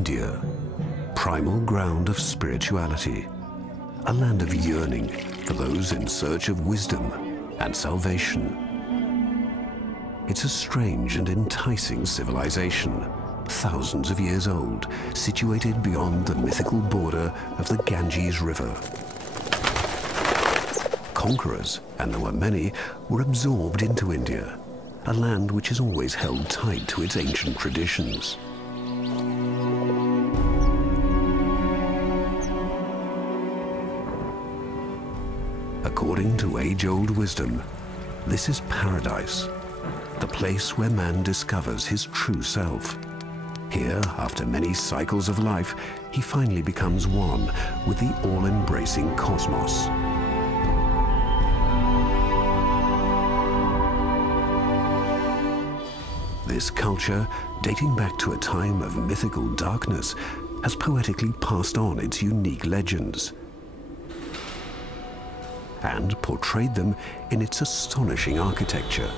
India, primal ground of spirituality, a land of yearning for those in search of wisdom and salvation. It's a strange and enticing civilization, thousands of years old, situated beyond the mythical border of the Ganges River. Conquerors, and there were many, were absorbed into India, a land which has always held tight to its ancient traditions. According to age-old wisdom, this is paradise, the place where man discovers his true self. Here, after many cycles of life, he finally becomes one with the all-embracing cosmos. This culture, dating back to a time of mythical darkness, has poetically passed on its unique legends and portrayed them in its astonishing architecture.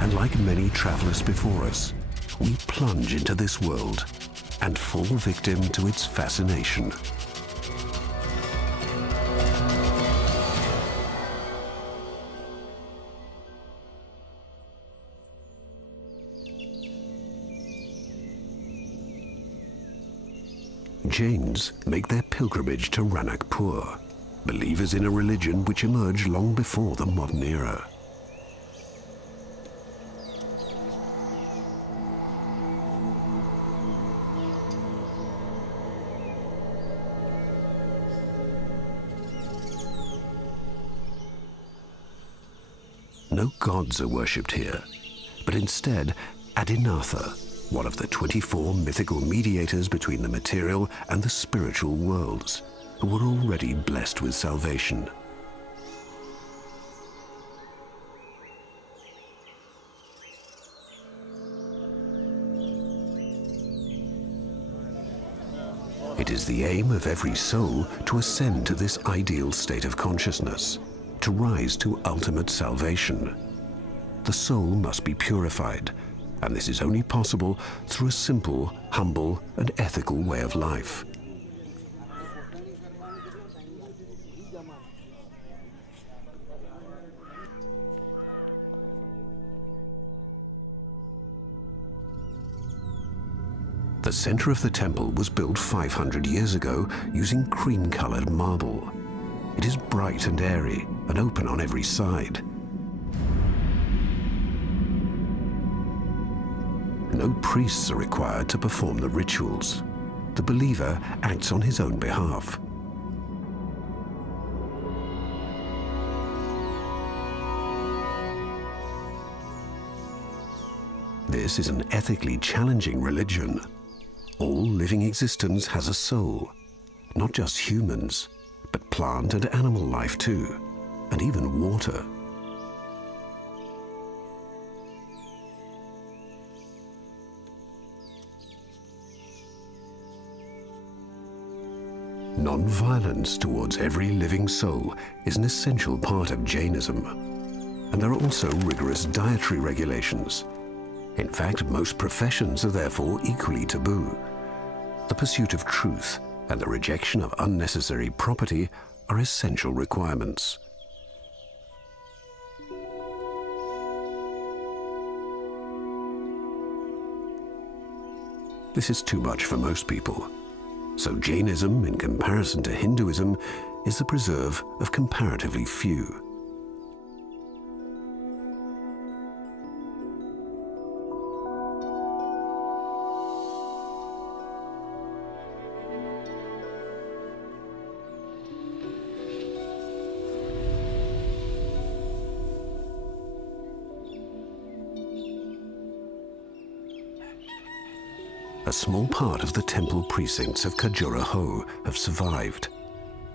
And like many travelers before us, we plunge into this world and fall victim to its fascination. Jains make their pilgrimage to Rantambor, believers in a religion which emerged long before the modern era. No gods are worshipped here, but instead Adinatha, one of the 24 mythical mediators between the material and the spiritual worlds, who were already blessed with salvation. It is the aim of every soul to ascend to this ideal state of consciousness, to rise to ultimate salvation. The soul must be purified, and this is only possible through a simple, humble, and ethical way of life. The center of the temple was built 500 years ago using cream-colored marble. It is bright and airy and open on every side. No priests are required to perform the rituals. The believer acts on his own behalf. This is an ethically challenging religion. All living existence has a soul, not just humans, but plant and animal life too, and even water. Non-violence towards every living soul is an essential part of Jainism, and there are also rigorous dietary regulations. In fact, most professions are therefore equally taboo. The pursuit of truth and the rejection of unnecessary property are essential requirements. This is too much for most people. So Jainism, in comparison to Hinduism, is the preserve of comparatively few. A small part of the temple precincts of Khajuraho have survived,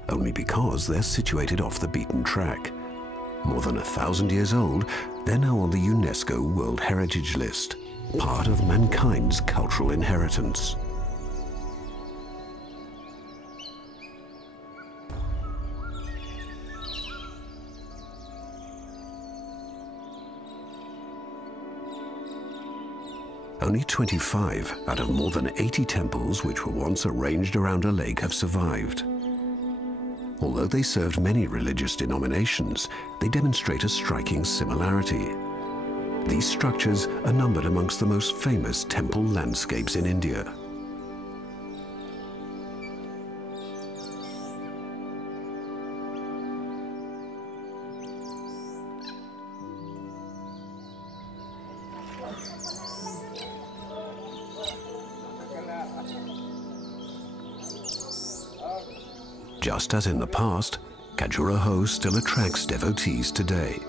only because they're situated off the beaten track. More than 1,000 years old, they're now on the UNESCO World Heritage List, part of mankind's cultural inheritance. Only 25 out of more than 80 temples which were once arranged around a lake have survived. Although they served many religious denominations, they demonstrate a striking similarity. These structures are numbered amongst the most famous temple landscapes in India. Just as in the past, Khajuraho still attracts devotees today.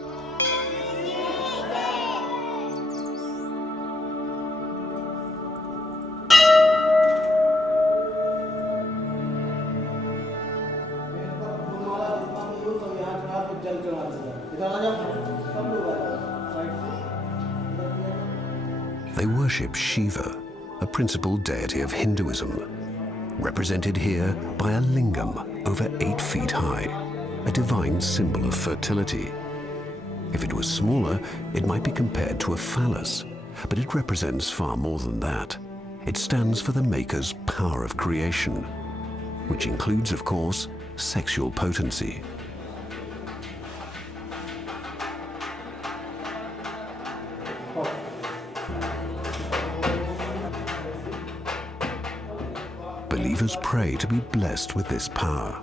They worship Shiva, a principal deity of Hinduism, represented here by a lingam over 8 feet high, a divine symbol of fertility. If it was smaller, it might be compared to a phallus, but it represents far more than that. It stands for the Maker's power of creation, which includes, of course, sexual potency. Believers pray to be blessed with this power.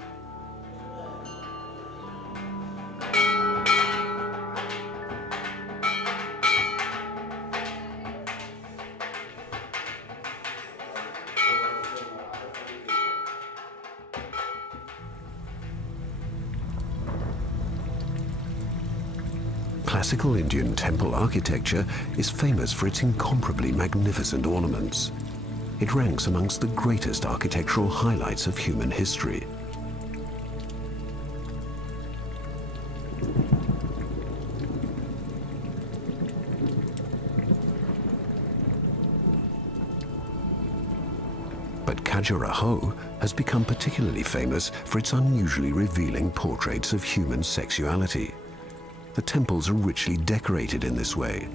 Classical Indian temple architecture is famous for its incomparably magnificent ornaments. It ranks amongst the greatest architectural highlights of human history. But Khajuraho has become particularly famous for its unusually revealing portraits of human sexuality. The temples are richly decorated in this way,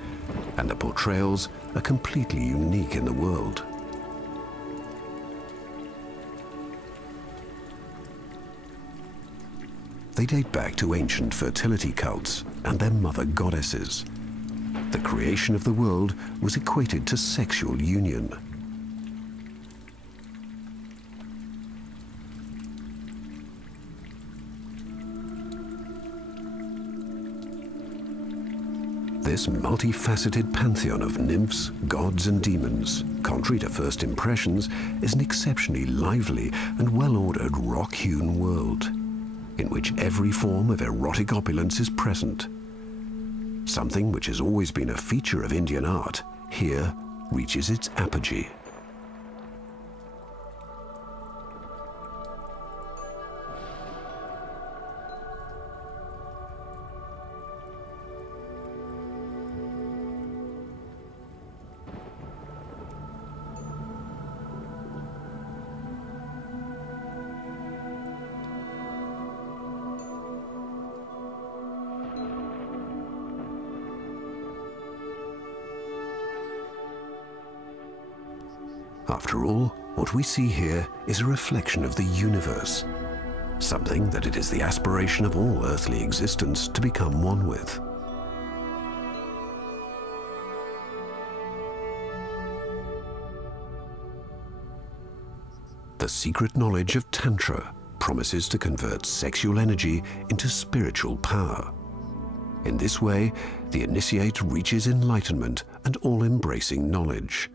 and the portrayals are completely unique in the world. They date back to ancient fertility cults and their mother goddesses. The creation of the world was equated to sexual union. This multifaceted pantheon of nymphs, gods and demons, contrary to first impressions, is an exceptionally lively and well-ordered rock-hewn world, in which every form of erotic opulence is present. Something which has always been a feature of Indian art here reaches its apogee. After all, what we see here is a reflection of the universe, something that it is the aspiration of all earthly existence to become one with. The secret knowledge of Tantra promises to convert sexual energy into spiritual power. In this way, the initiate reaches enlightenment and all-embracing knowledge.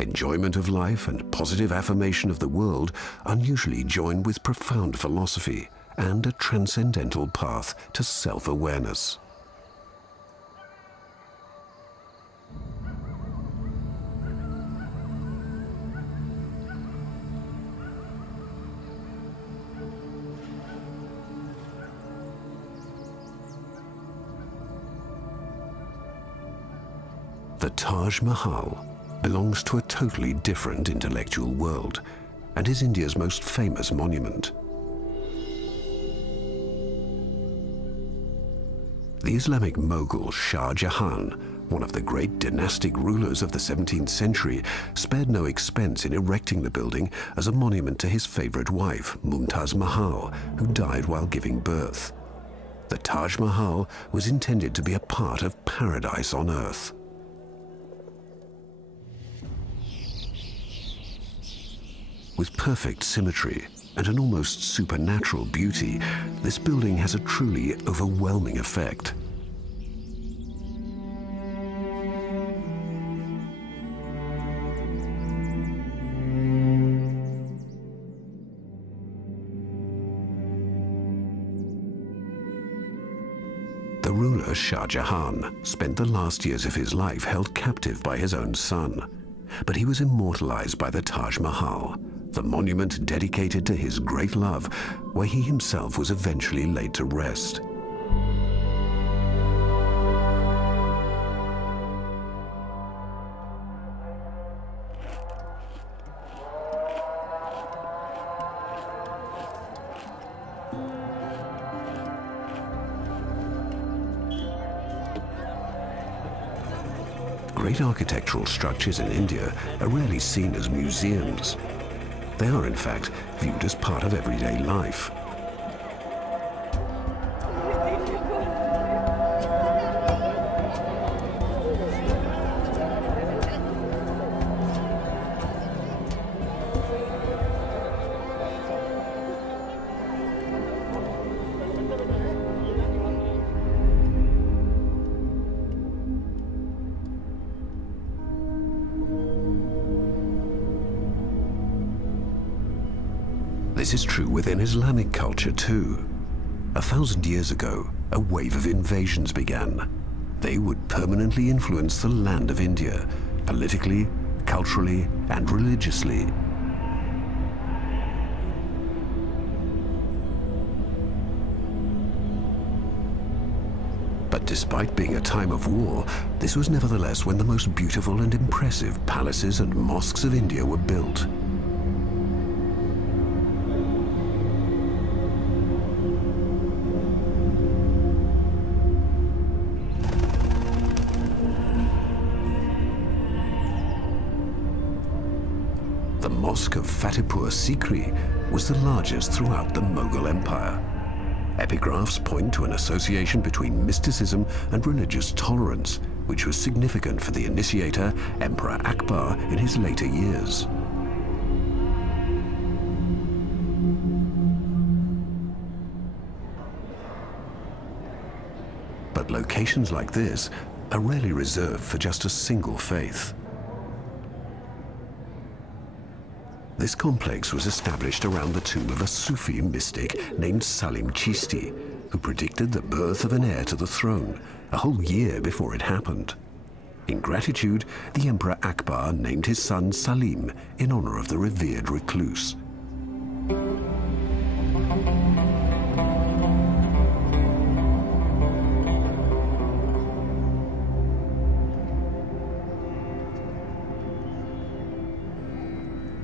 Enjoyment of life and positive affirmation of the world unusually join with profound philosophy and a transcendental path to self-awareness. The Taj Mahal belongs to a totally different intellectual world and is India's most famous monument. The Islamic Mughal Shah Jahan one of the great dynastic rulers of the 17th century, spared no expense in erecting the building as a monument to his favorite wife, Mumtaz Mahal, who died while giving birth. The Taj Mahal was intended to be a part of paradise on earth. With perfect symmetry and an almost supernatural beauty, this building has a truly overwhelming effect. The ruler Shah Jahan spent the last years of his life held captive by his own son, but he was immortalized by the Taj Mahal, the monument dedicated to his great love, where he himself was eventually laid to rest. Great architectural structures in India are rarely seen as museums. They are, in fact, viewed as part of everyday life. This is true within Islamic culture too. 1,000 years ago, a wave of invasions began. They would permanently influence the land of India, politically, culturally, and religiously. But despite being a time of war, this was nevertheless when the most beautiful and impressive palaces and mosques of India were built. The Mosque of Fatehpur Sikri was the largest throughout the Mughal Empire. Epigraphs point to an association between mysticism and religious tolerance, which was significant for the initiator, Emperor Akbar, in his later years. But locations like this are rarely reserved for just a single faith. This complex was established around the tomb of a Sufi mystic named Salim Chishti, who predicted the birth of an heir to the throne a whole year before it happened. In gratitude, the Emperor Akbar named his son Salim in honor of the revered recluse.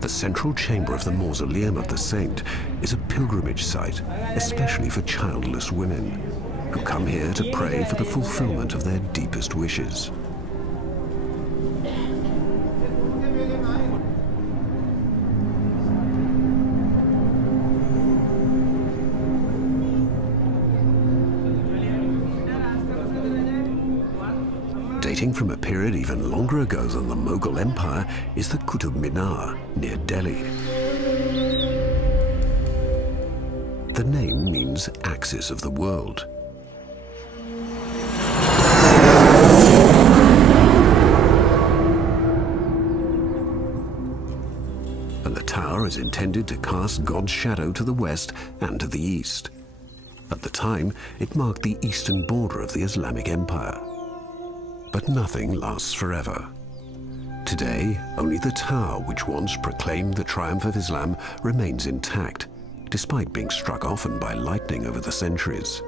The central chamber of the mausoleum of the saint is a pilgrimage site, especially for childless women, who come here to pray for the fulfillment of their deepest wishes. Dating from a period even longer ago than the Mughal Empire is the Kutta Minar near Delhi. The name means axis of the world. And the tower is intended to cast God's shadow to the west and to the east. At the time, it marked the eastern border of the Islamic Empire. But nothing lasts forever. Today, only the tower, which once proclaimed the triumph of Islam, remains intact, despite being struck often by lightning over the centuries.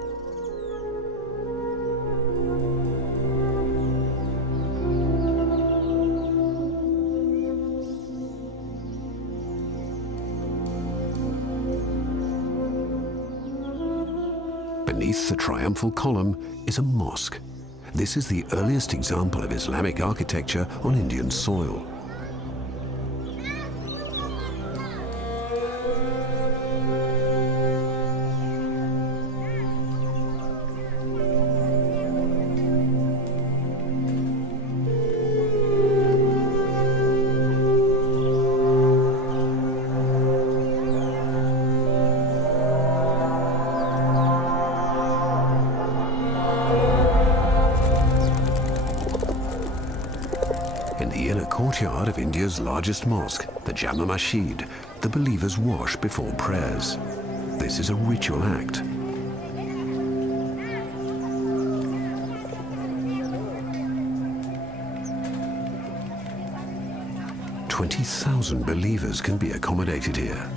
Beneath the triumphal column is a mosque, This is the earliest example of Islamic architecture on Indian soil. Courtyard of India's largest mosque, the Jama Masjid, the believers wash before prayers. This is a ritual act. "20,000 believers can be accommodated here."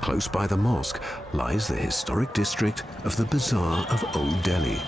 Close by the mosque lies the historic district of the Bazaar of Old Delhi.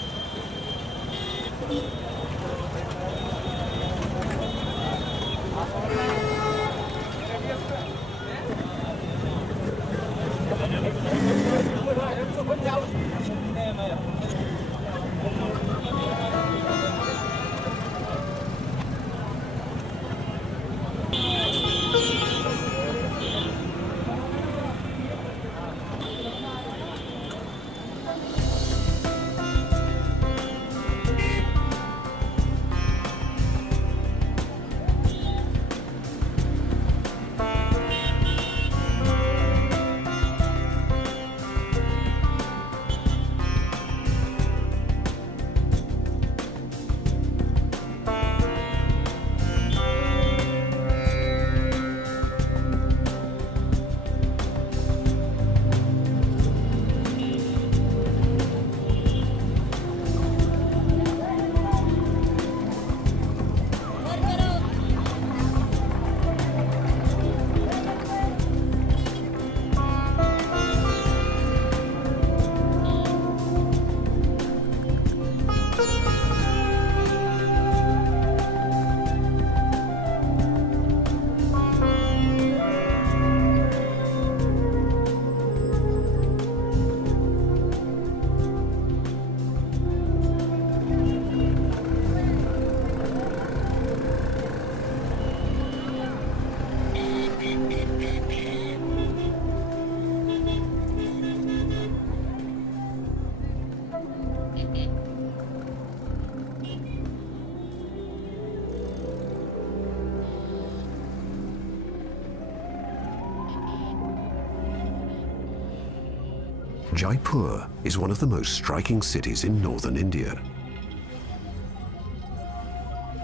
Jaipur is one of the most striking cities in northern India.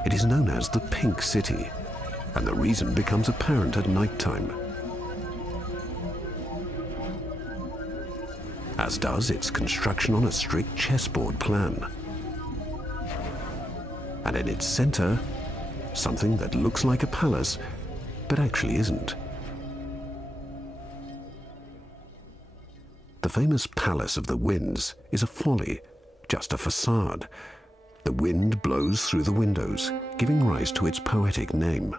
It is known as the Pink City, and the reason becomes apparent at night time. As does its construction on a strict chessboard plan. And in its center, something that looks like a palace, but actually isn't. The famous Palace of the Winds is a folly, just a facade. The wind blows through the windows, giving rise to its poetic name.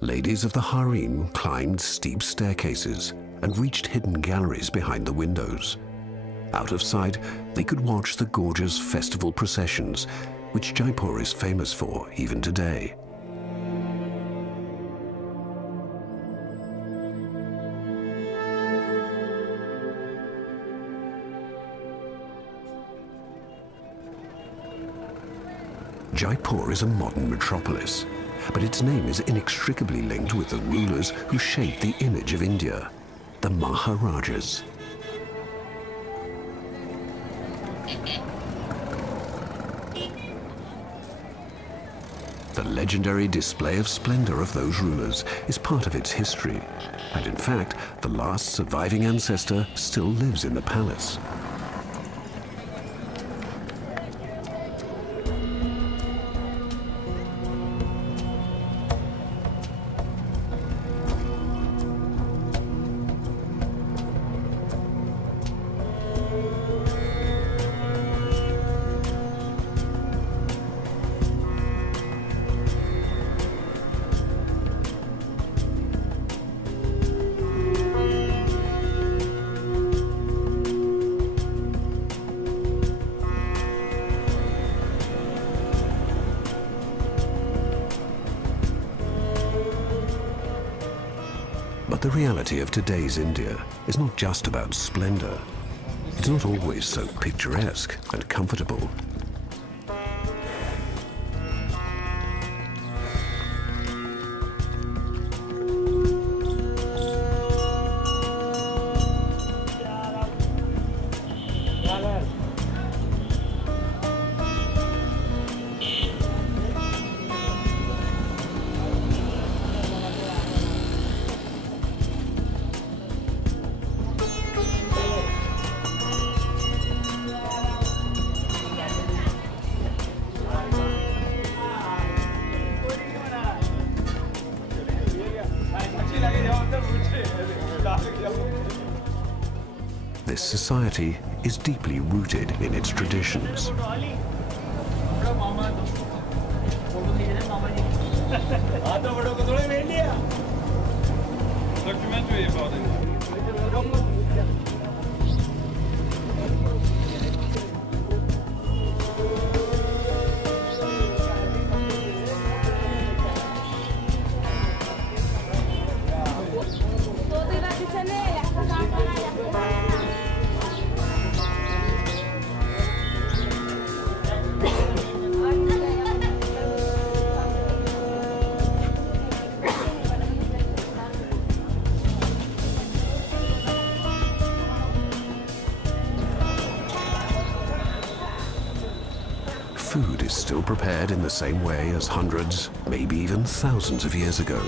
Ladies of the harem climbed steep staircases and reached hidden galleries behind the windows. Out of sight, they could watch the gorgeous festival processions, which Jaipur is famous for even today. Jaipur is a modern metropolis, but its name is inextricably linked with the rulers who shaped the image of India, the Maharajas. The legendary display of splendor of those rulers is part of its history, and in fact, the last surviving ancestor still lives in the palace. But the reality of today's India is not just about splendor. It's not always so picturesque and comfortable. This society is deeply rooted in its traditions. Food is still prepared in the same way as hundreds, maybe even thousands of years ago.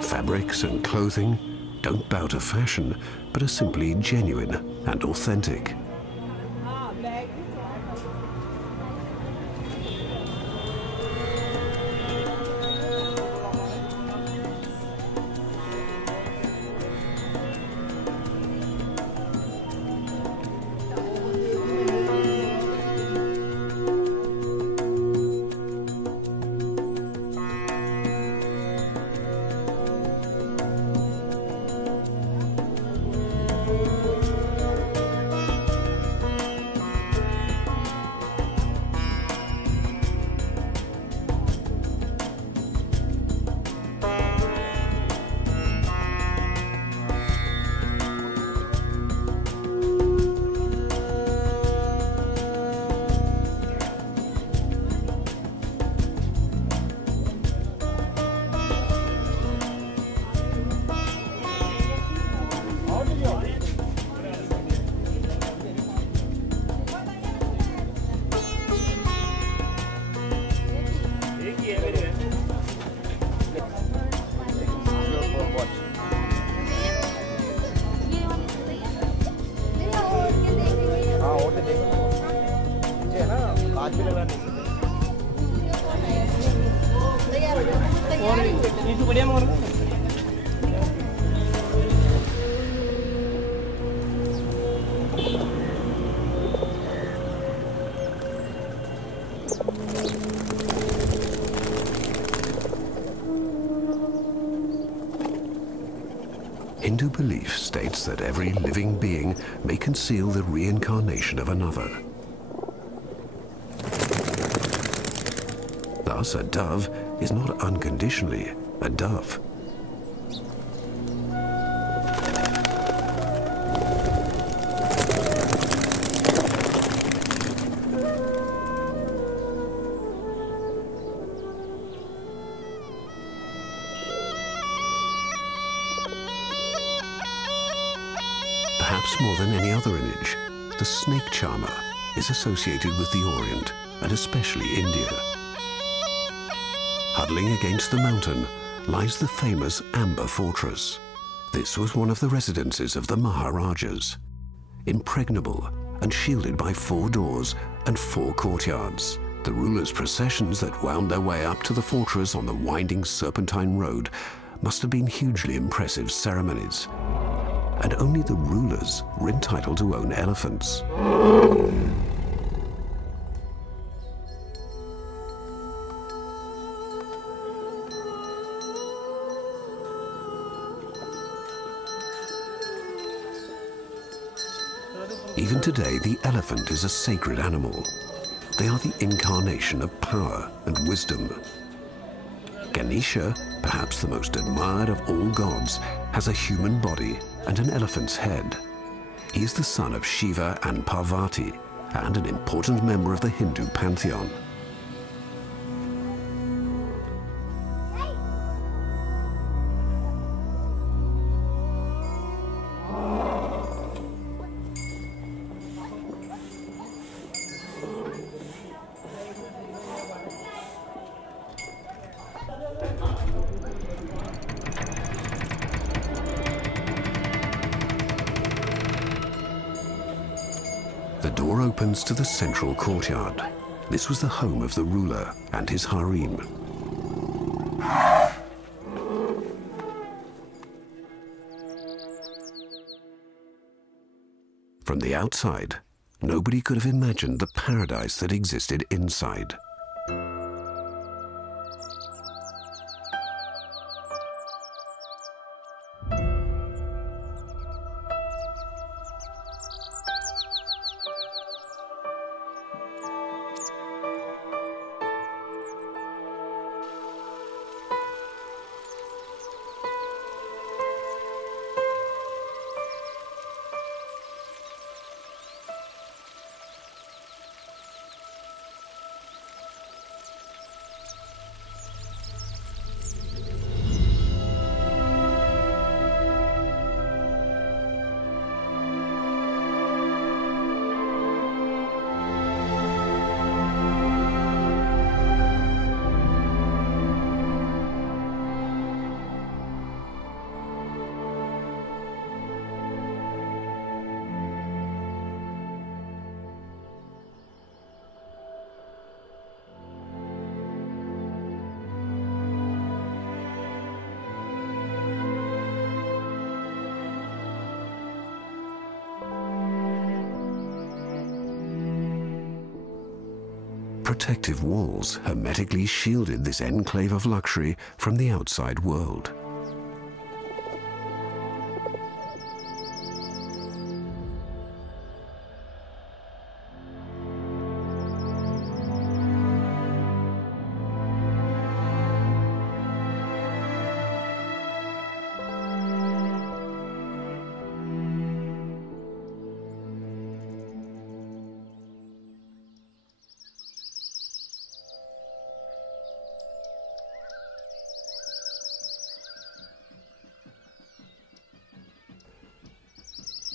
Fabrics and clothing don't bow to fashion, but are simply genuine and authentic. Hindu belief states that every living being may conceal the reincarnation of another. Thus, a dove is not unconditionally a dove. Perhaps more than any other image, the snake charmer is associated with the Orient, and especially India. Huddling against the mountain lies the famous Amber Fortress. This was one of the residences of the Maharajas. Impregnable and shielded by 4 doors and 4 courtyards, the rulers' processions that wound their way up to the fortress on the winding serpentine road must have been hugely impressive ceremonies. And only the rulers were entitled to own elephants. Even today, the elephant is a sacred animal. They are the incarnation of power and wisdom. Ganesha, perhaps the most admired of all gods, has a human body and an elephant's head. He is the son of Shiva and Parvati, and an important member of the Hindu pantheon. The door opens to the central courtyard. This was the home of the ruler and his harem. From the outside, nobody could have imagined the paradise that existed inside. Protective walls hermetically shielded this enclave of luxury from the outside world.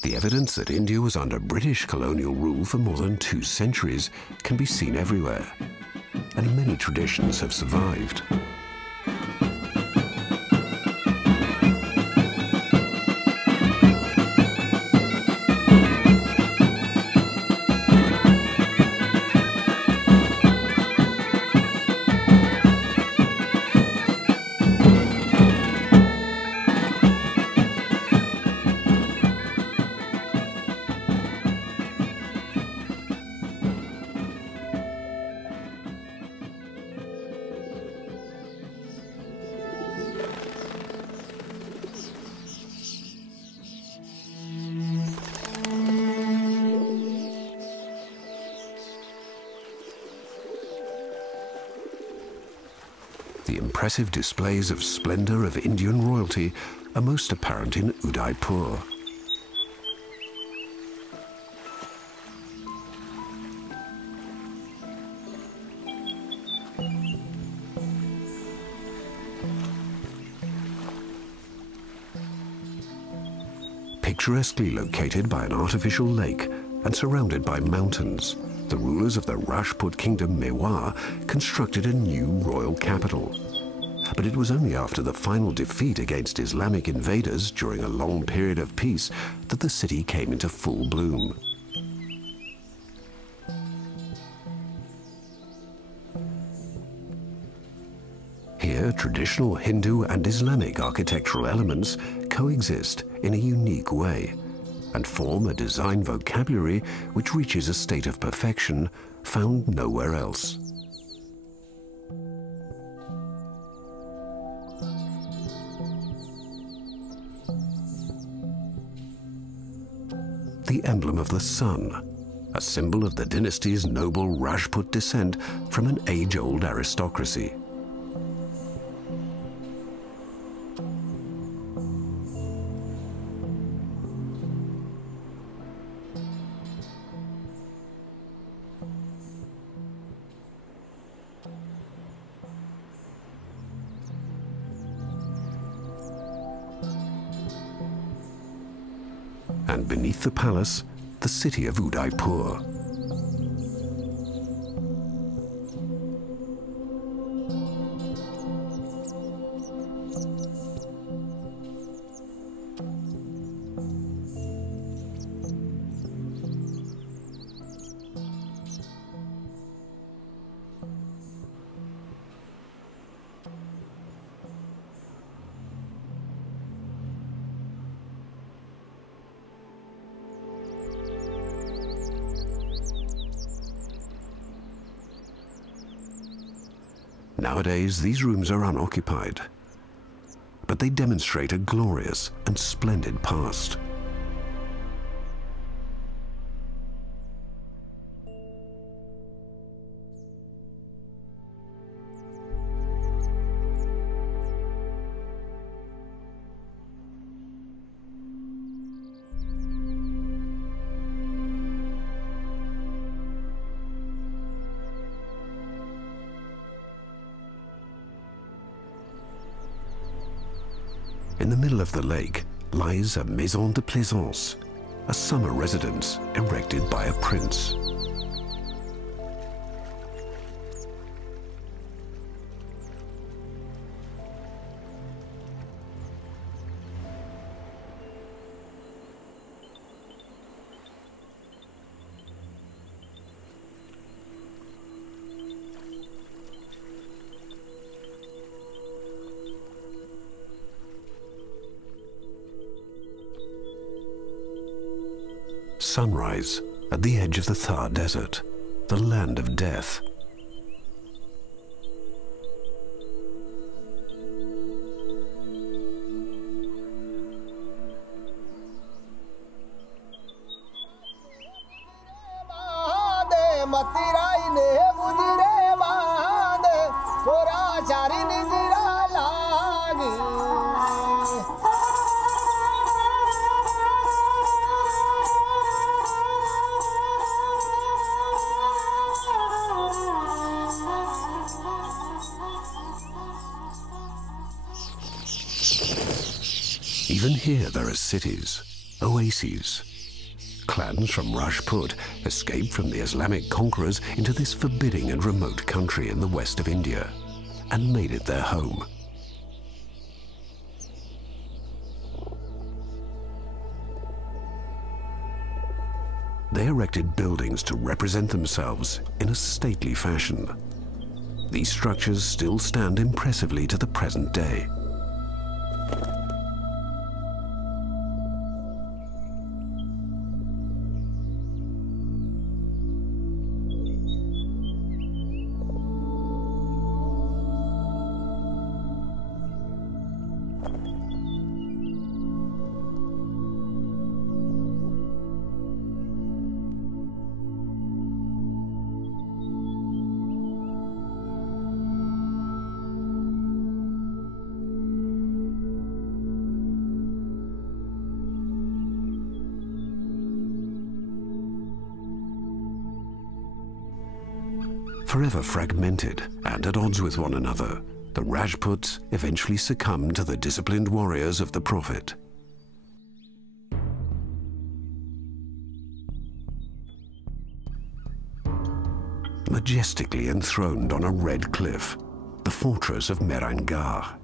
The evidence that India was under British colonial rule for more than 2 centuries can be seen everywhere, and many traditions have survived. The impressive displays of splendor of Indian royalty are most apparent in Udaipur. Picturesquely located by an artificial lake and surrounded by mountains, the rulers of the Rajput kingdom Mewar constructed a new royal capital. But it was only after the final defeat against Islamic invaders during a long period of peace that the city came into full bloom. Here, traditional Hindu and Islamic architectural elements coexist in a unique way and form a design vocabulary which reaches a state of perfection found nowhere else. The emblem of the sun, a symbol of the dynasty's noble Rajput descent from an age-old aristocracy. And beneath the palace, the city of Udaipur. Nowadays, these rooms are unoccupied, but they demonstrate a glorious and splendid past. In the middle of the lake lies a maison de plaisance, a summer residence erected by a prince. Sunrise at the edge of the Thar Desert, the land of death. Even here there are cities, oases. Clans from Rajput escaped from the Islamic conquerors into this forbidding and remote country in the west of India and made it their home. They erected buildings to represent themselves in a stately fashion. These structures still stand impressively to the present day. Forever fragmented and at odds with one another, the Rajputs eventually succumbed to the disciplined warriors of the Prophet. Majestically enthroned on a red cliff, the fortress of Mehrangarh.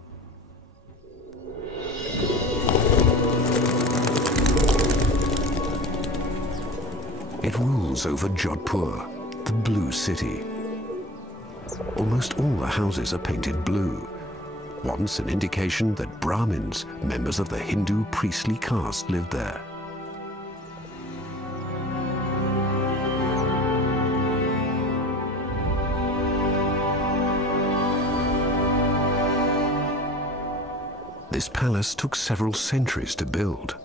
It rules over Jodhpur, the blue city. Almost all the houses are painted blue, once an indication that Brahmins, members of the Hindu priestly caste, lived there. This palace took several centuries to build.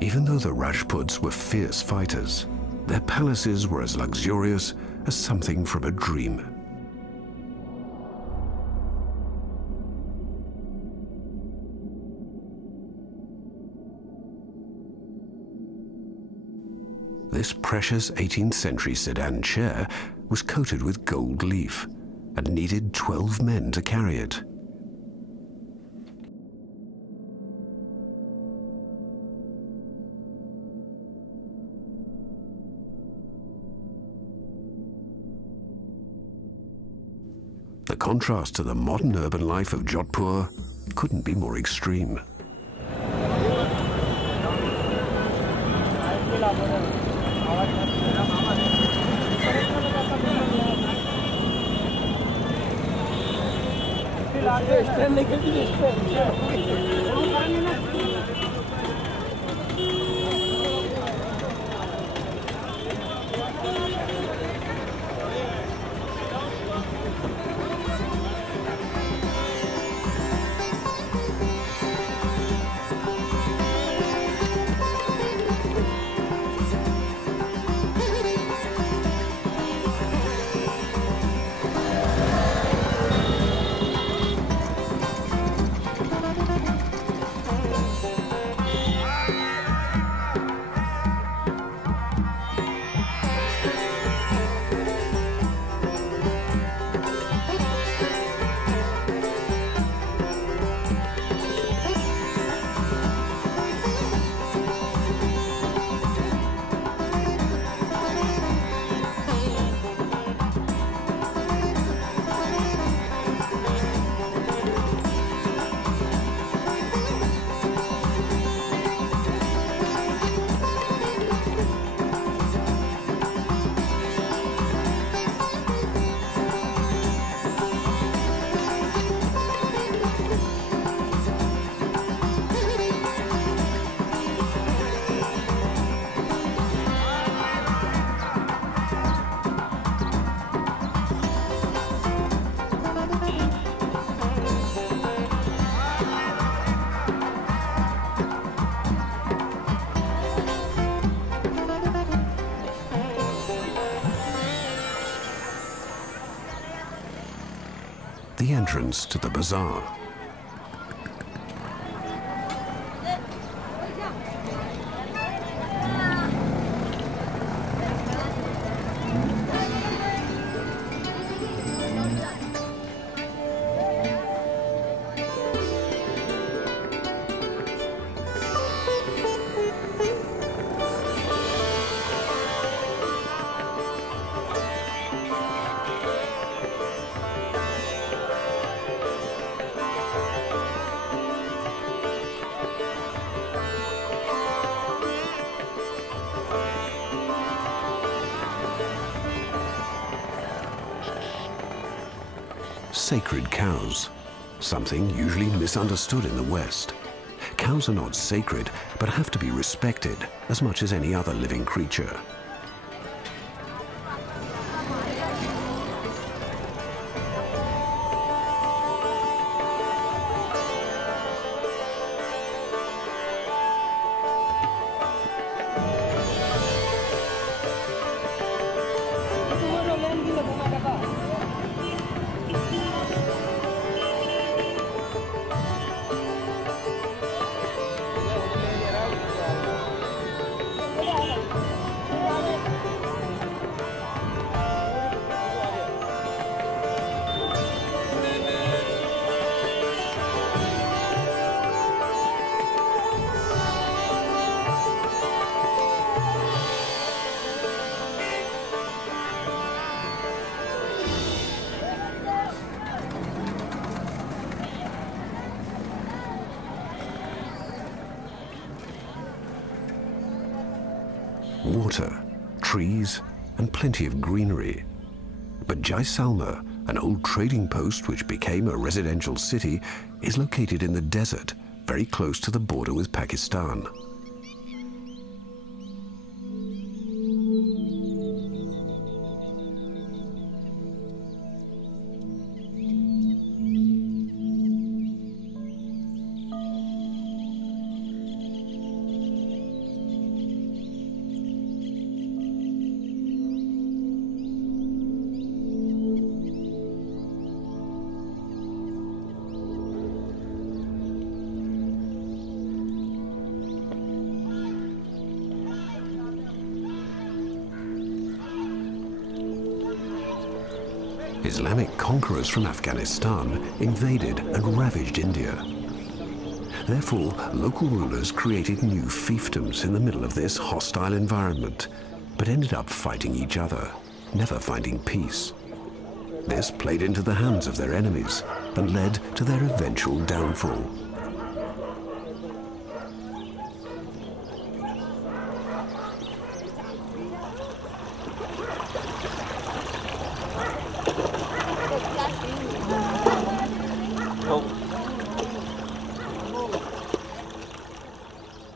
Even though the Rajputs were fierce fighters, their palaces were as luxurious as something from a dream. This precious 18th century sedan chair was coated with gold leaf and needed 12 men to carry it. The contrast to the modern urban life of Jodhpur couldn't be more extreme. The entrance to the bazaar. Sacred cows, something usually misunderstood in the West. Cows are not sacred, but have to be respected as much as any other living creature. water, trees, and plenty of greenery. But Jaisalmer, an old trading post which became a residential city, is located in the desert, very close to the border with Pakistan. Islamic conquerors from Afghanistan invaded and ravaged India. Therefore, local rulers created new fiefdoms in the middle of this hostile environment, but ended up fighting each other, never finding peace. This played into the hands of their enemies and led to their eventual downfall.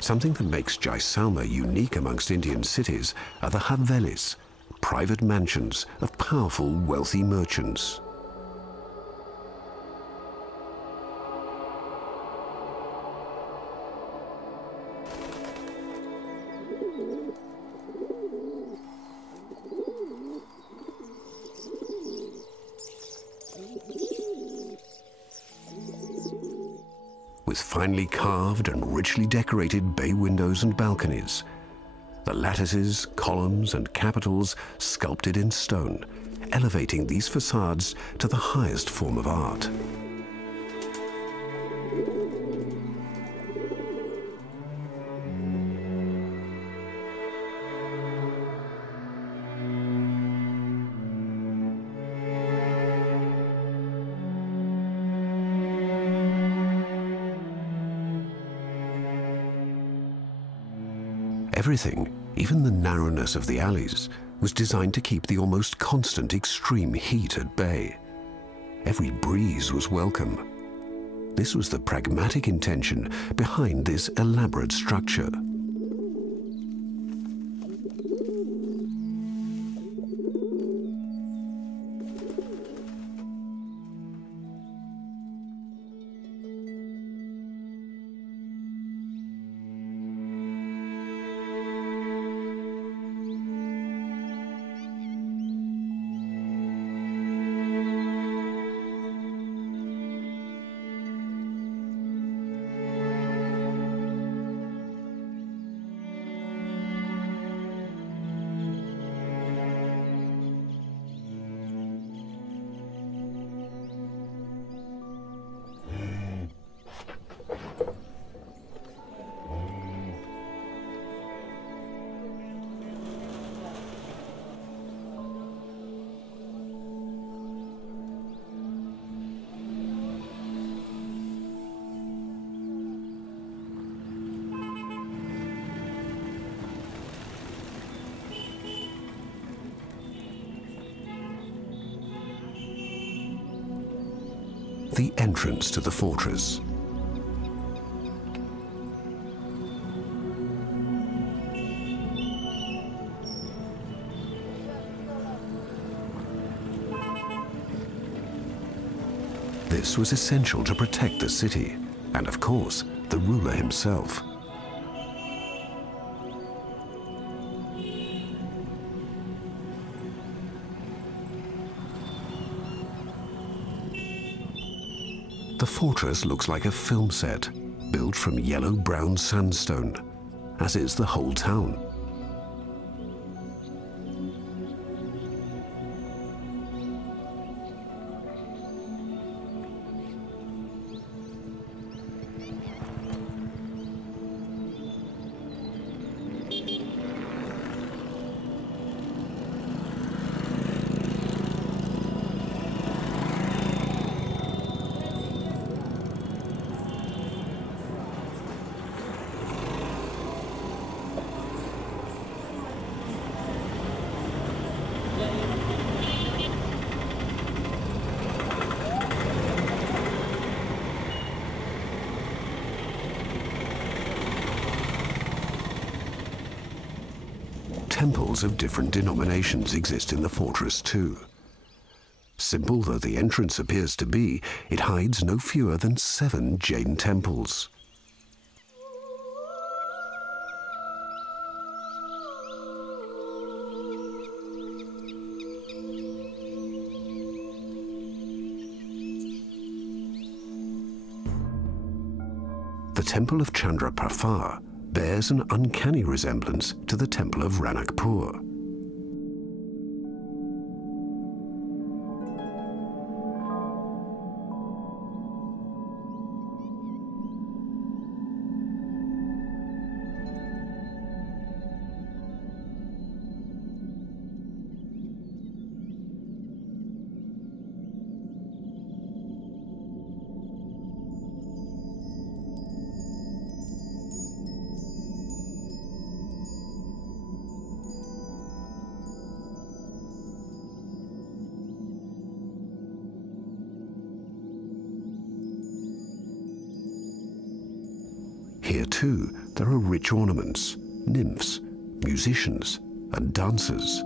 Something that makes Jaisalmer unique amongst Indian cities are the havelis, private mansions of powerful, wealthy merchants. With finely carved and richly decorated bay windows and balconies, the lattices, columns, and capitals sculpted in stone, elevating these facades to the highest form of art. Everything, even the narrowness of the alleys, was designed to keep the almost constant extreme heat at bay. Every breeze was welcome. This was the pragmatic intention behind this elaborate structure. The entrance to the fortress. This was essential to protect the city, and of course, the ruler himself. The fortress looks like a film set, built from yellow-brown sandstone, as is the whole town. Temples of different denominations exist in the fortress too. Simple though the entrance appears to be, it hides no fewer than 7 Jain temples. The temple of Chandra Prafar bears an uncanny resemblance to the temple of Ranakpur. Here too, there are rich ornaments, nymphs, musicians, and dancers.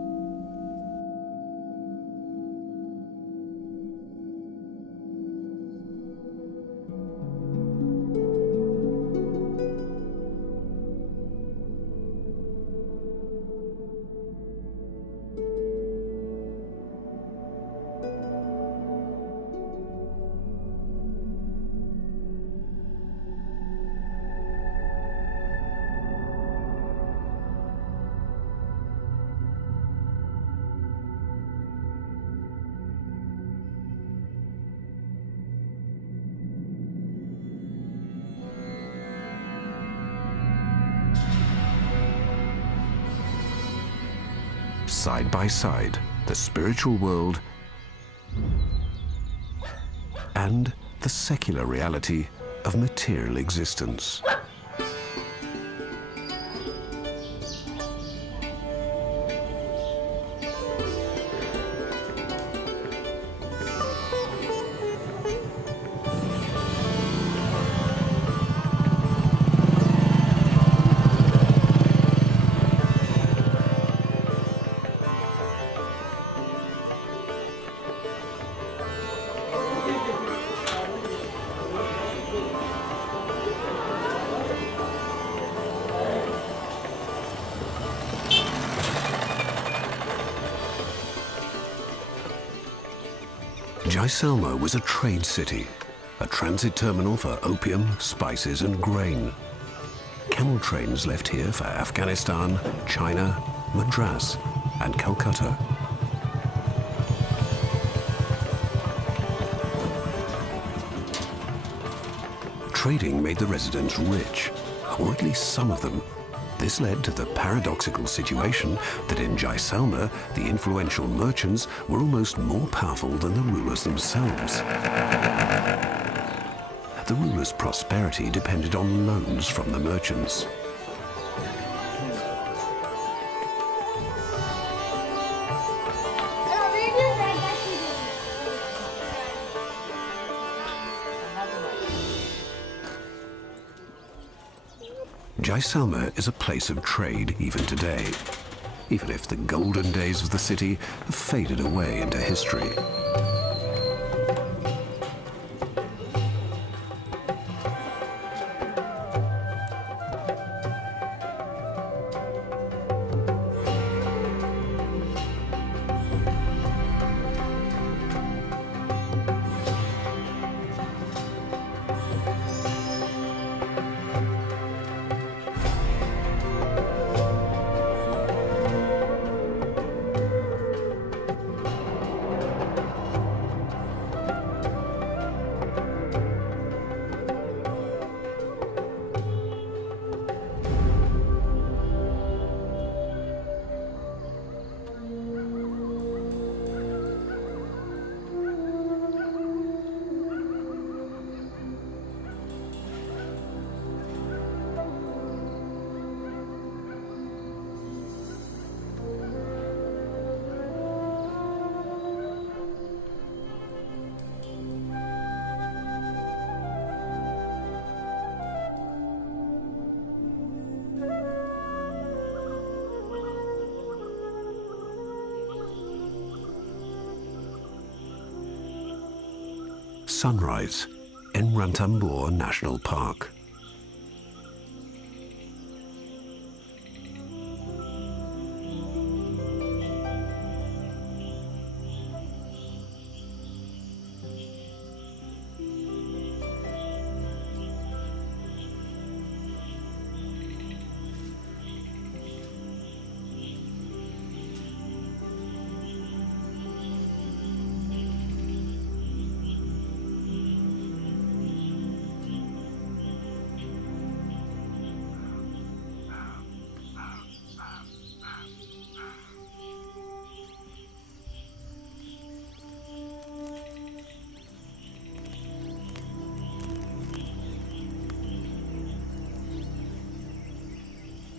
Side by side, the spiritual world and the secular reality of material existence. Jaisalmer was a trade city, a transit terminal for opium, spices and grain. Camel trains left here for Afghanistan, China, Madras and Calcutta. Trading made the residents rich, or at least some of them. This led to the paradoxical situation that in Jaisalmer, the influential merchants were almost more powerful than the rulers themselves. The rulers' prosperity depended on loans from the merchants. Jaisalmer is a place of trade even today, even if the golden days of the city have faded away into history. sunrise in Rantambor National Park.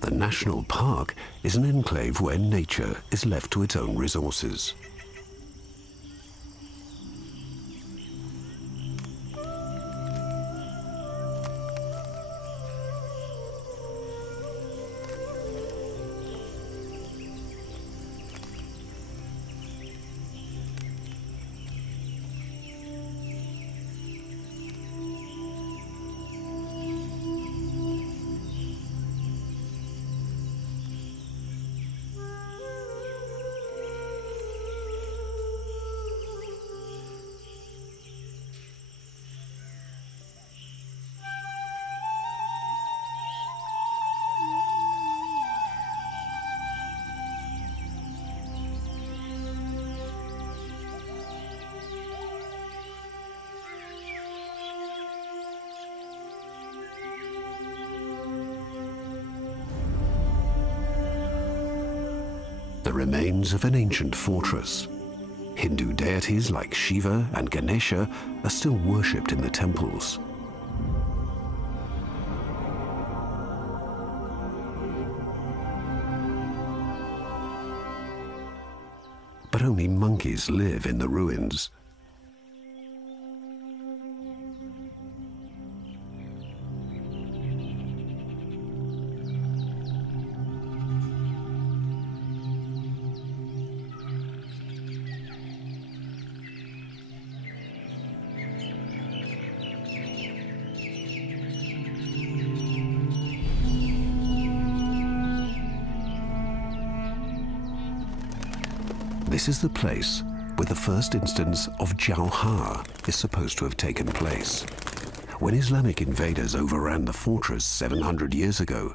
The national park is an enclave where nature is left to its own resources. The remains of an ancient fortress. Hindu deities like Shiva and Ganesha are still worshipped in the temples. But only monkeys live in the ruins. This is the place where the first instance of Jauhar is supposed to have taken place. When Islamic invaders overran the fortress 700 years ago,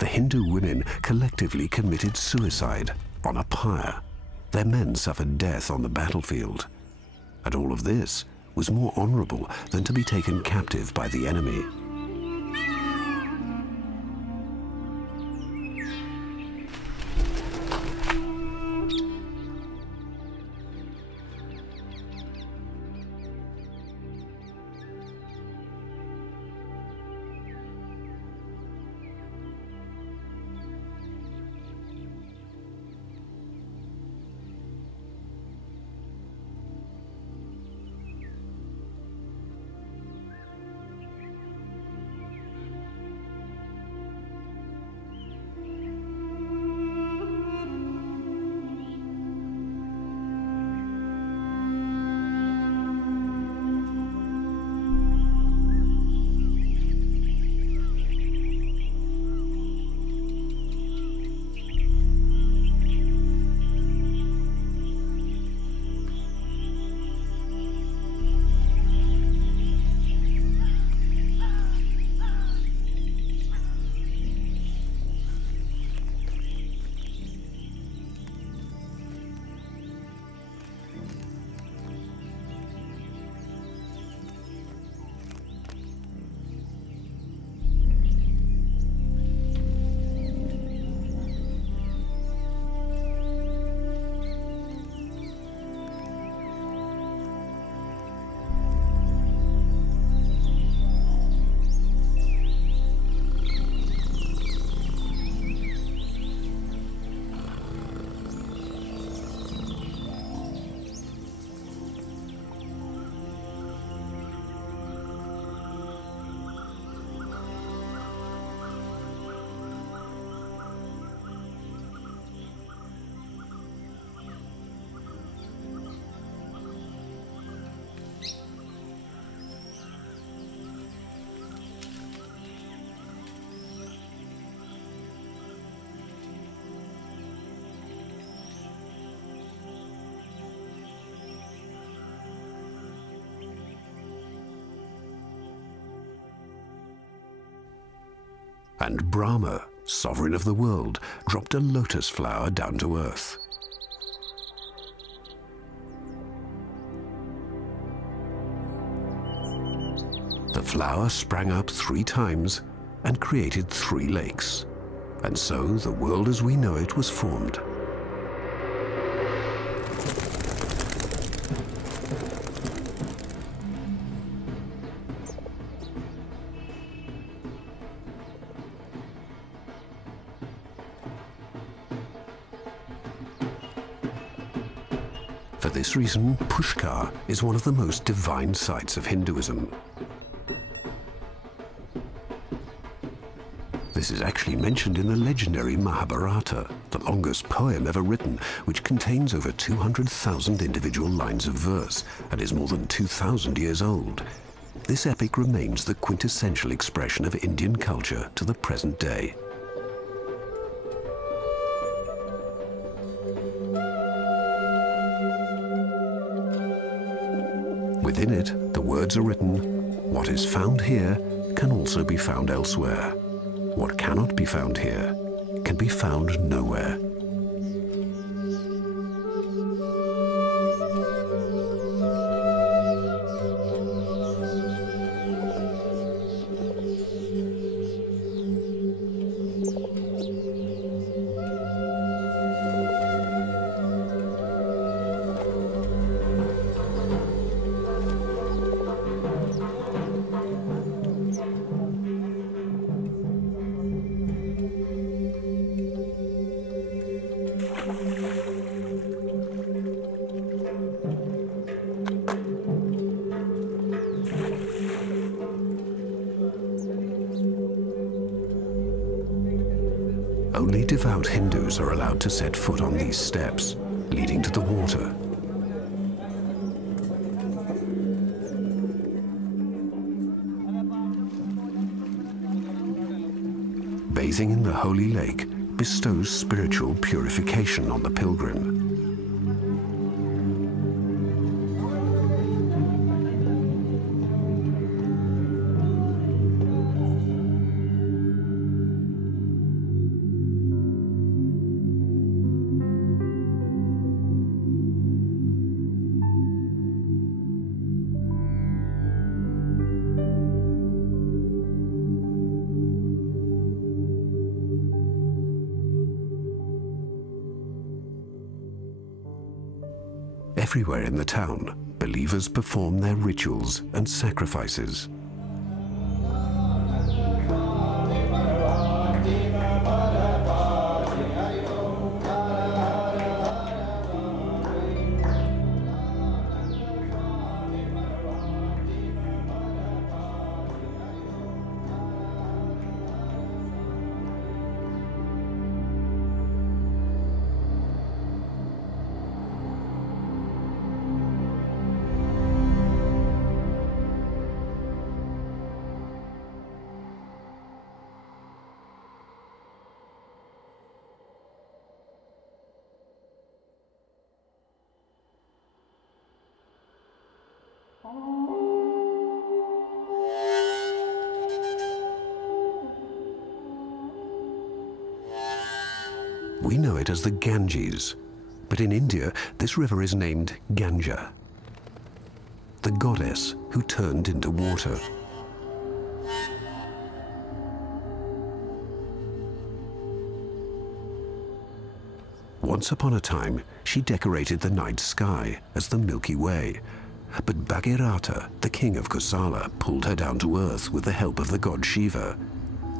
the Hindu women collectively committed suicide on a pyre. Their men suffered death on the battlefield. And all of this was more honorable than to be taken captive by the enemy. And Brahma, sovereign of the world, dropped a lotus flower down to earth. The flower sprang up 3 times and created 3 lakes. And so the world as we know it was formed. For this reason, Pushkar is one of the most divine sites of Hinduism. This is actually mentioned in the legendary Mahabharata, the longest poem ever written, which contains over 200,000 individual lines of verse and is more than 2,000 years old. This epic remains the quintessential expression of Indian culture to the present day. Within it, the words are written, "What is found here can also be found elsewhere. What cannot be found here can be found nowhere." Only devout Hindus are allowed to set foot on these steps, leading to the water. Bathing in the holy lake bestows spiritual purification on the pilgrim. Everywhere in the town, believers perform their rituals and sacrifices. We know it as the Ganges, but in India, this river is named Ganga, the goddess who turned into water. Once upon a time, she decorated the night sky as the Milky Way, but Bhagirath, the king of Kosala, pulled her down to earth with the help of the god Shiva,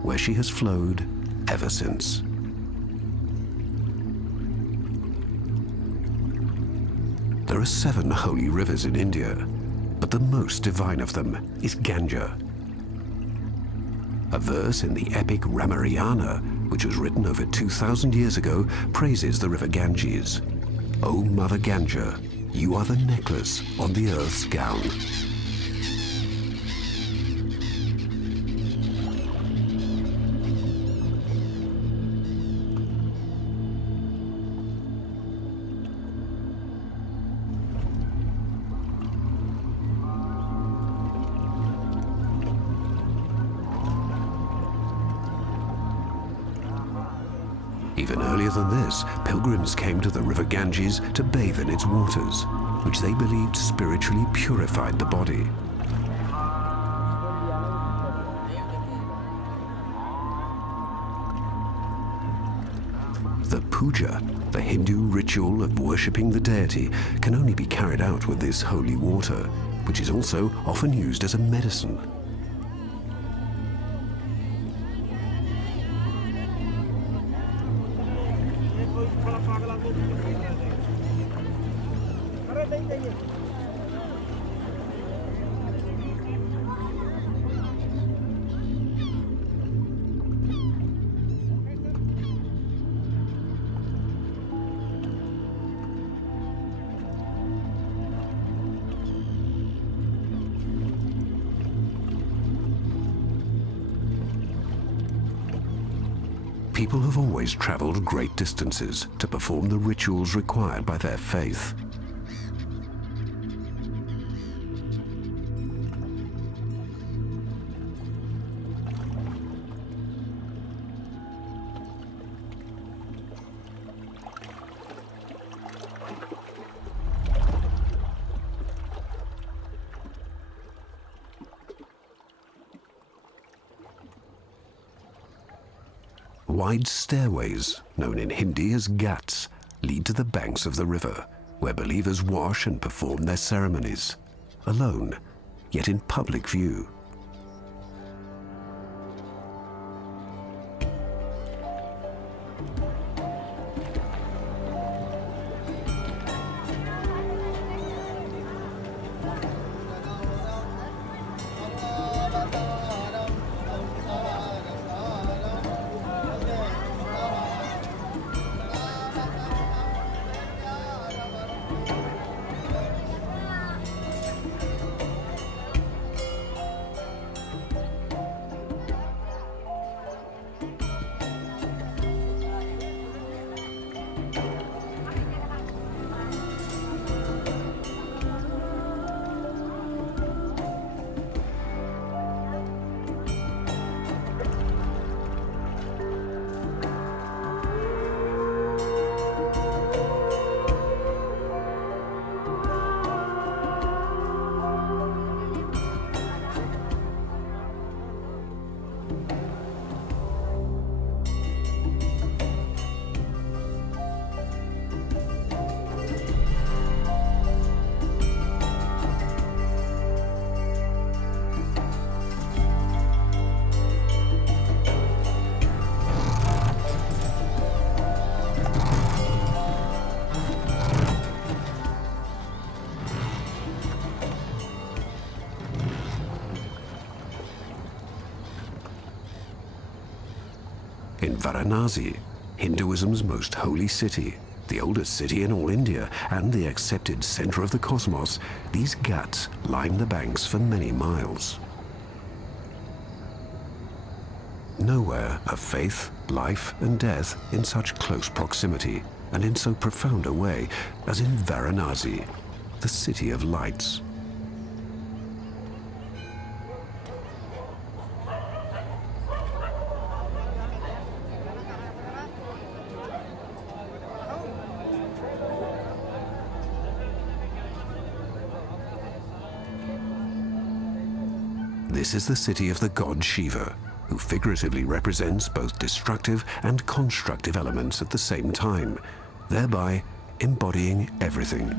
where she has flowed ever since. There are 7 holy rivers in India, but the most divine of them is Ganga. A verse in the epic Ramayana, which was written over 2,000 years ago, praises the river Ganges. "O Mother Ganga, you are the necklace on the earth's gown." Even earlier than this, pilgrims came to the river Ganges to bathe in its waters, which they believed spiritually purified the body. The Puja, the Hindu ritual of worshipping the deity, can only be carried out with this holy water, which is also often used as a medicine. People have always traveled great distances to perform the rituals required by their faith. Wide stairways, known in Hindi as ghats, lead to the banks of the river, where believers wash and perform their ceremonies, alone, yet in public view. In Varanasi, Hinduism's most holy city, the oldest city in all India and the accepted center of the cosmos, these ghats line the banks for many miles. Nowhere are faith, life and death in such close proximity and in so profound a way as in Varanasi, the city of lights. This is the city of the god Shiva, who figuratively represents both destructive and constructive elements at the same time, thereby embodying everything.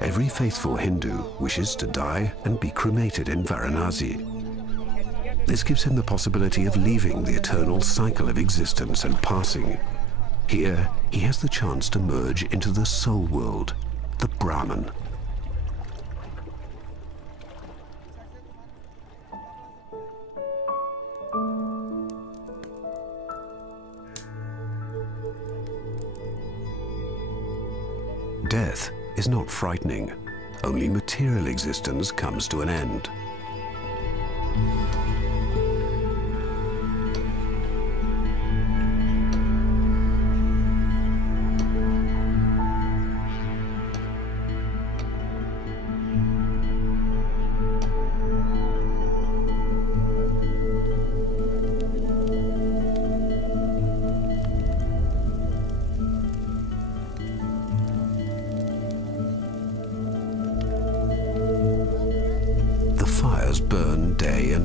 Every faithful Hindu wishes to die and be cremated in Varanasi. This gives him the possibility of leaving the eternal cycle of existence and passing. Here, he has the chance to merge into the soul world, the Brahman. Death is not frightening. Only material existence comes to an end.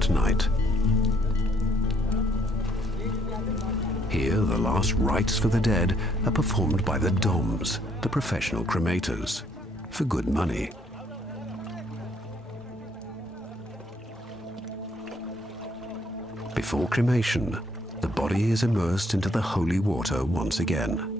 Silent Night. Here, the last rites for the dead are performed by the doms, the professional cremators, for good money. Before cremation, the body is immersed into the holy water once again.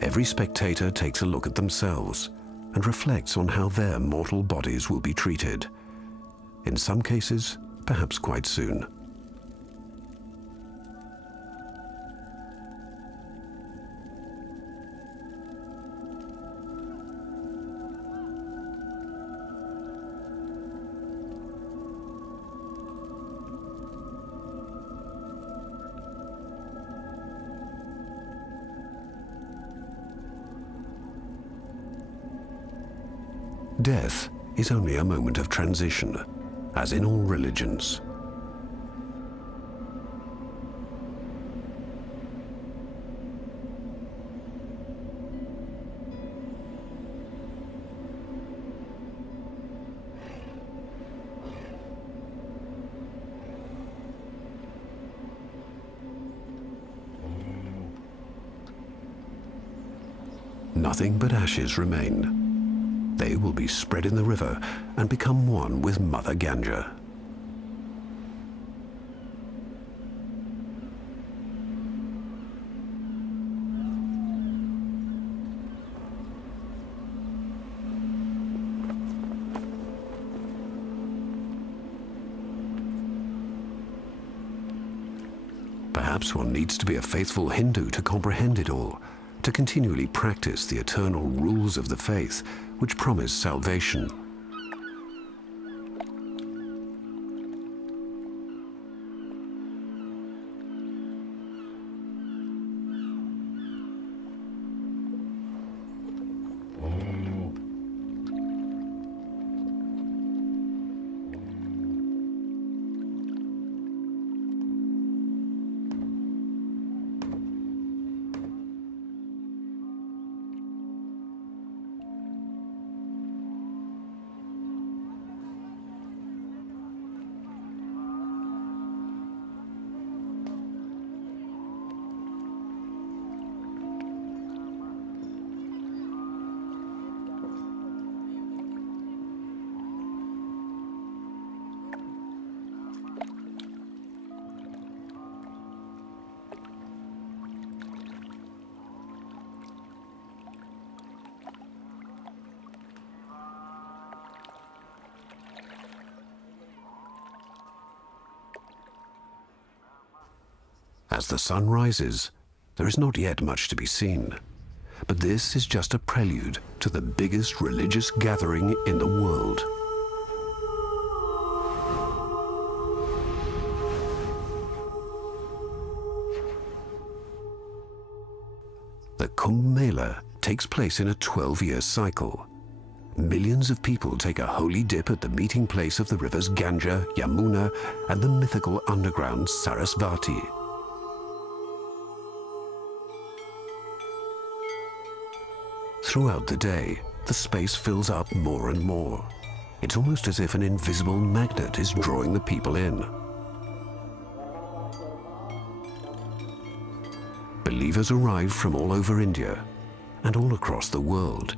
Every spectator takes a look at themselves and reflects on how their mortal bodies will be treated. In some cases, perhaps quite soon. Death is only a moment of transition, as in all religions. Nothing but ashes remain. They will be spread in the river and become one with Mother Ganga. Perhaps one needs to be a faithful Hindu to comprehend it all, to continually practice the eternal rules of the faith which promise salvation. As the sun rises, there is not yet much to be seen, but this is just a prelude to the biggest religious gathering in the world. The Kumbh Mela takes place in a 12-year cycle. Millions of people take a holy dip at the meeting place of the rivers Ganga, Yamuna, and the mythical underground Sarasvati. Throughout the day, the space fills up more and more. It's almost as if an invisible magnet is drawing the people in. Believers arrive from all over India and all across the world.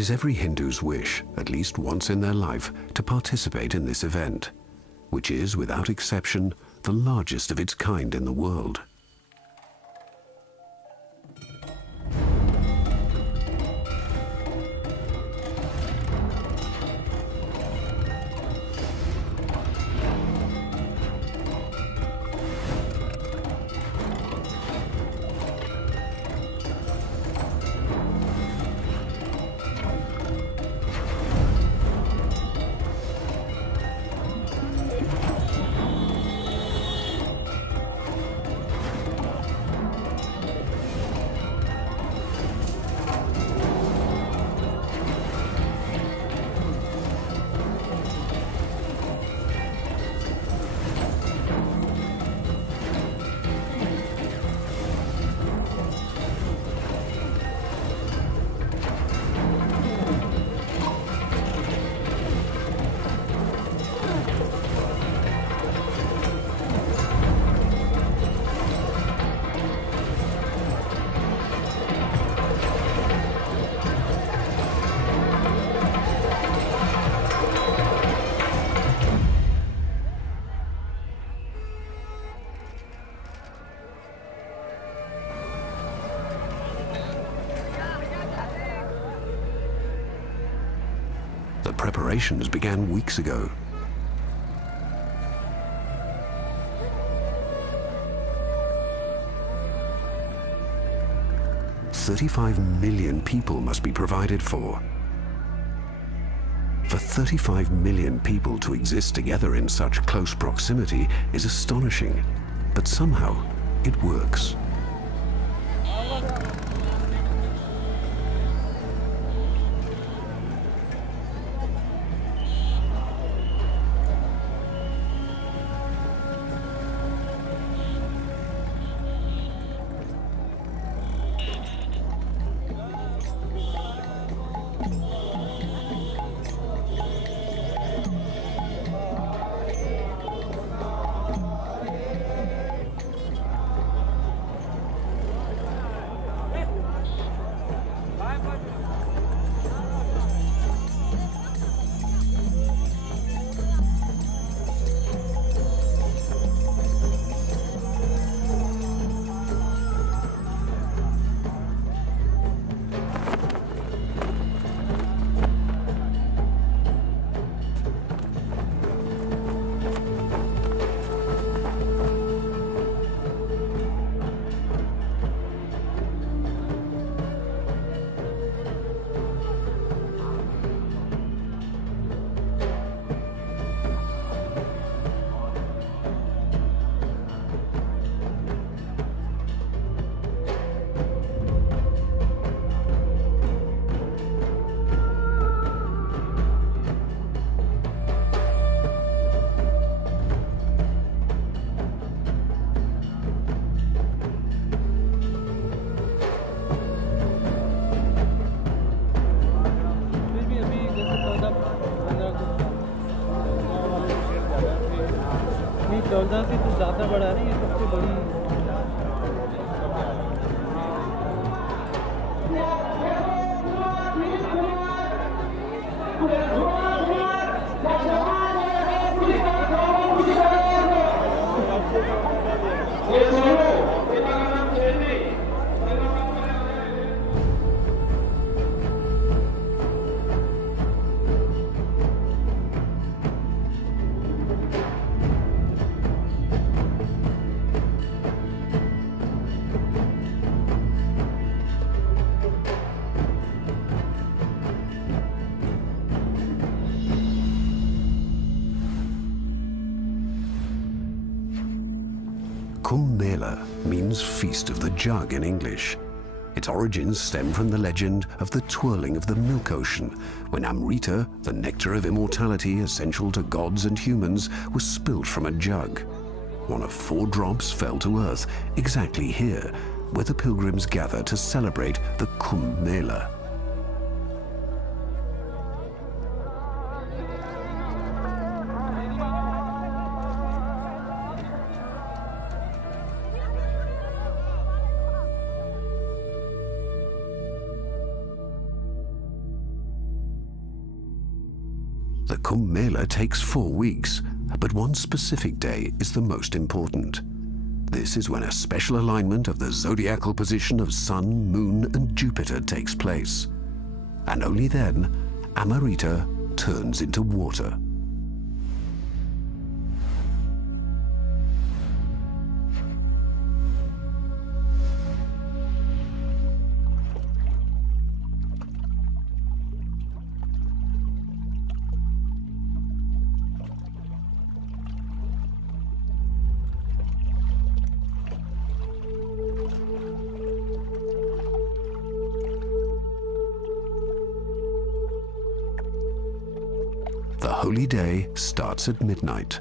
is every Hindu's wish, at least once in their life, to participate in this event, which is, without exception, the largest of its kind in the world. The preparations began weeks ago. $35 million people must be provided for. For 35 million people to exist together in such close proximity is astonishing, but somehow it works. Varanasi तो ज़्यादा बड़ा नहीं, ये सबसे बड़ी Kung Mela means Feast of the Jug in English. Its origins stem from the legend of the twirling of the milk ocean, when Amrita, the nectar of immortality essential to gods and humans, was spilled from a jug. One of 4 drops fell to earth, exactly here, where the pilgrims gather to celebrate the Kumbh Mela. The Kumbh Mela takes 4 weeks, but one specific day is the most important. This is when a special alignment of the zodiacal position of Sun, Moon, and Jupiter takes place. And only then, Amrita turns into water. The holy day starts at midnight.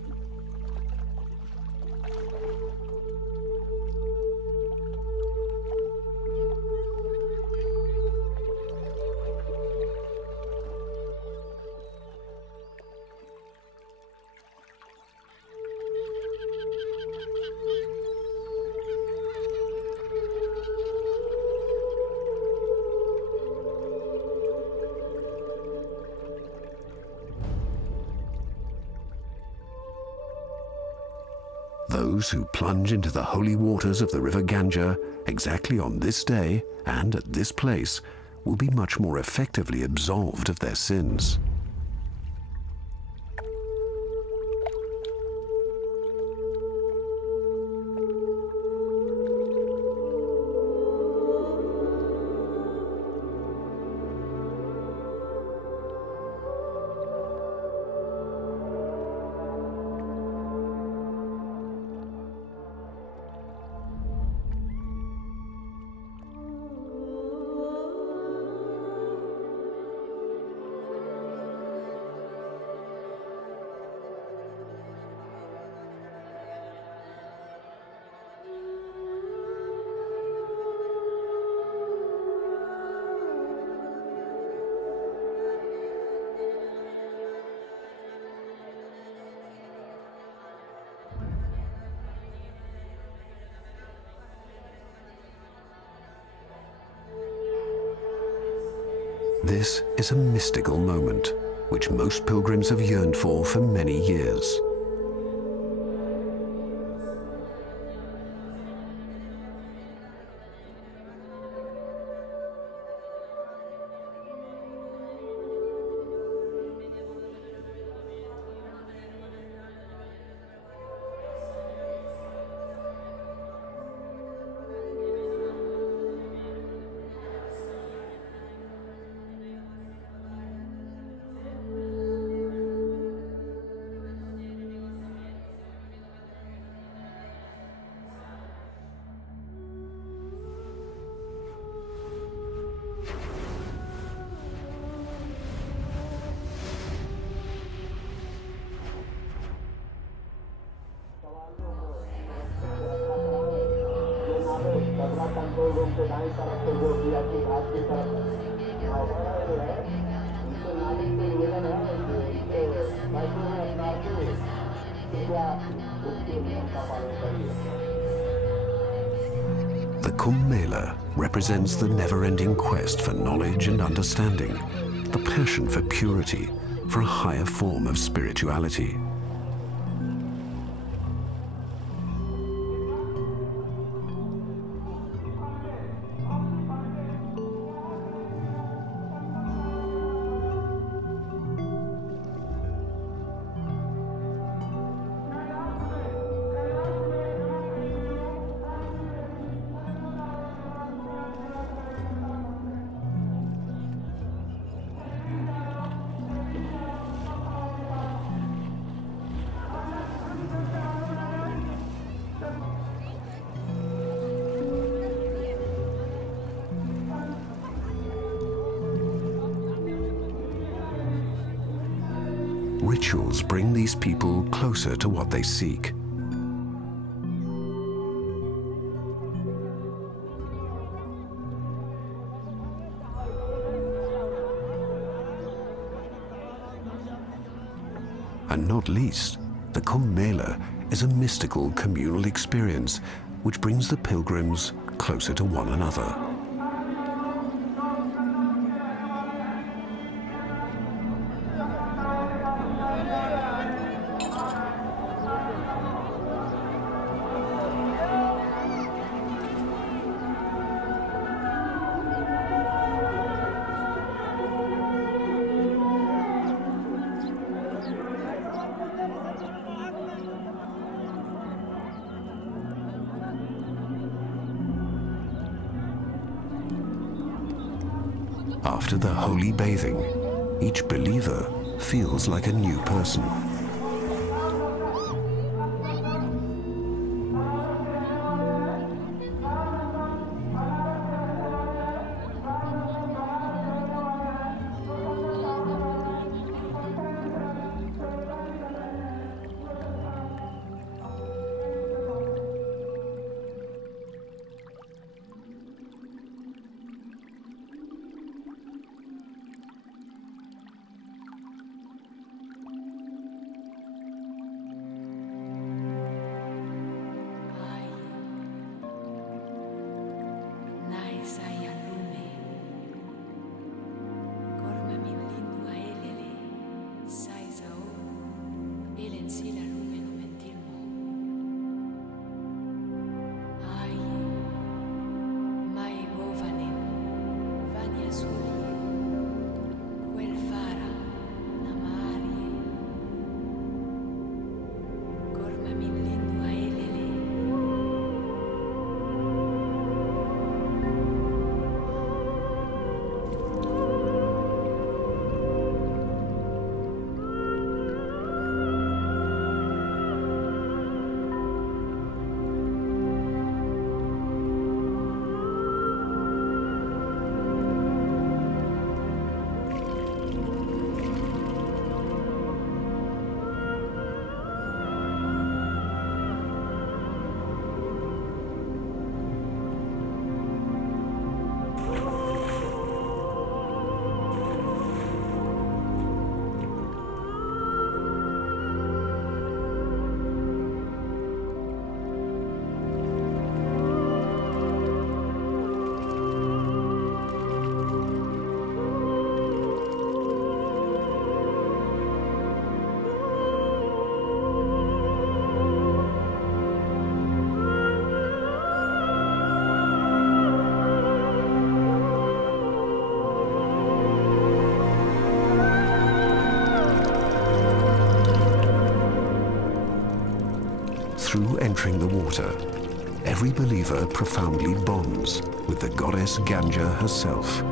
Those who plunge into the holy waters of the river Ganga exactly on this day and at this place will be much more effectively absolved of their sins. This is a mystical moment, which most pilgrims have yearned for many years. The Kung Mela represents the never-ending quest for knowledge and understanding, the passion for purity, for a higher form of spirituality. Rituals bring these people closer to what they seek. And not least, the Kung Mela is a mystical communal experience which brings the pilgrims closer to one another. After the holy bathing, each believer feels like a new person. Through entering the water, every believer profoundly bonds with the goddess Ganga herself.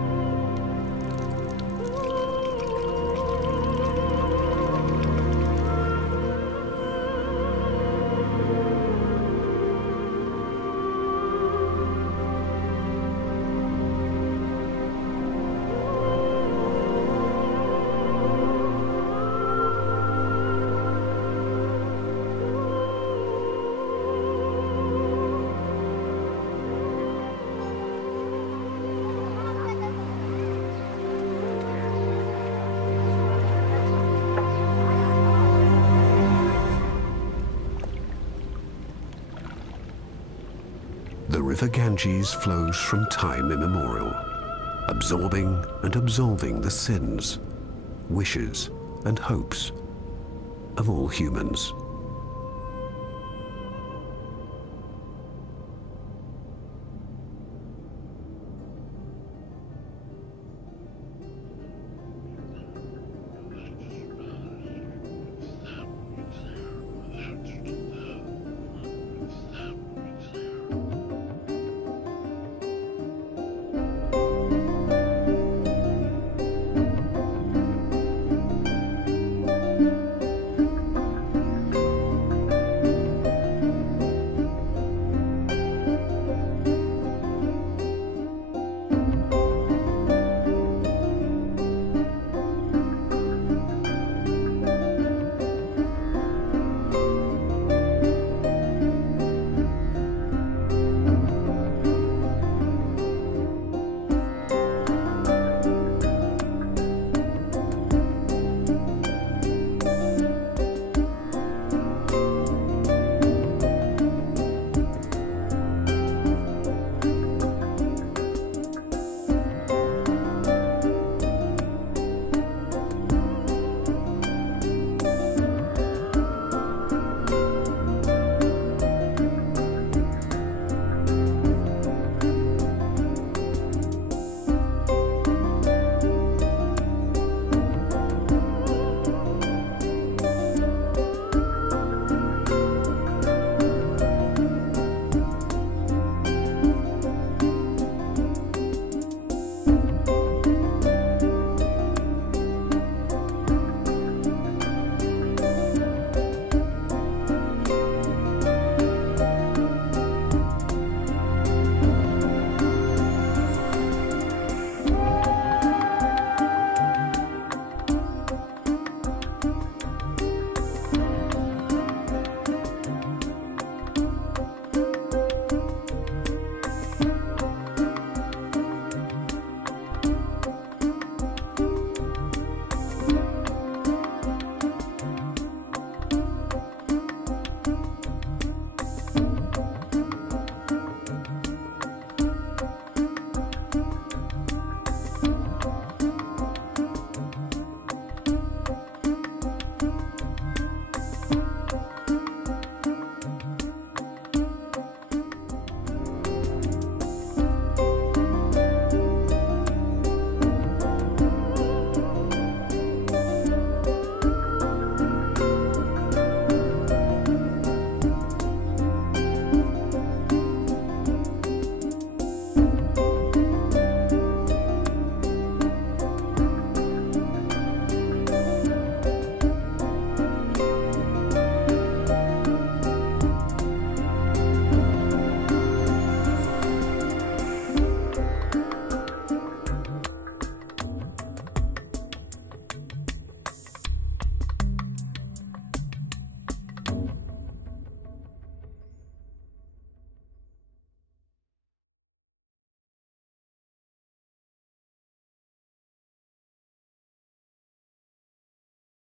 The river Ganges flows from time immemorial, absorbing and absolving the sins, wishes and hopes of all humans.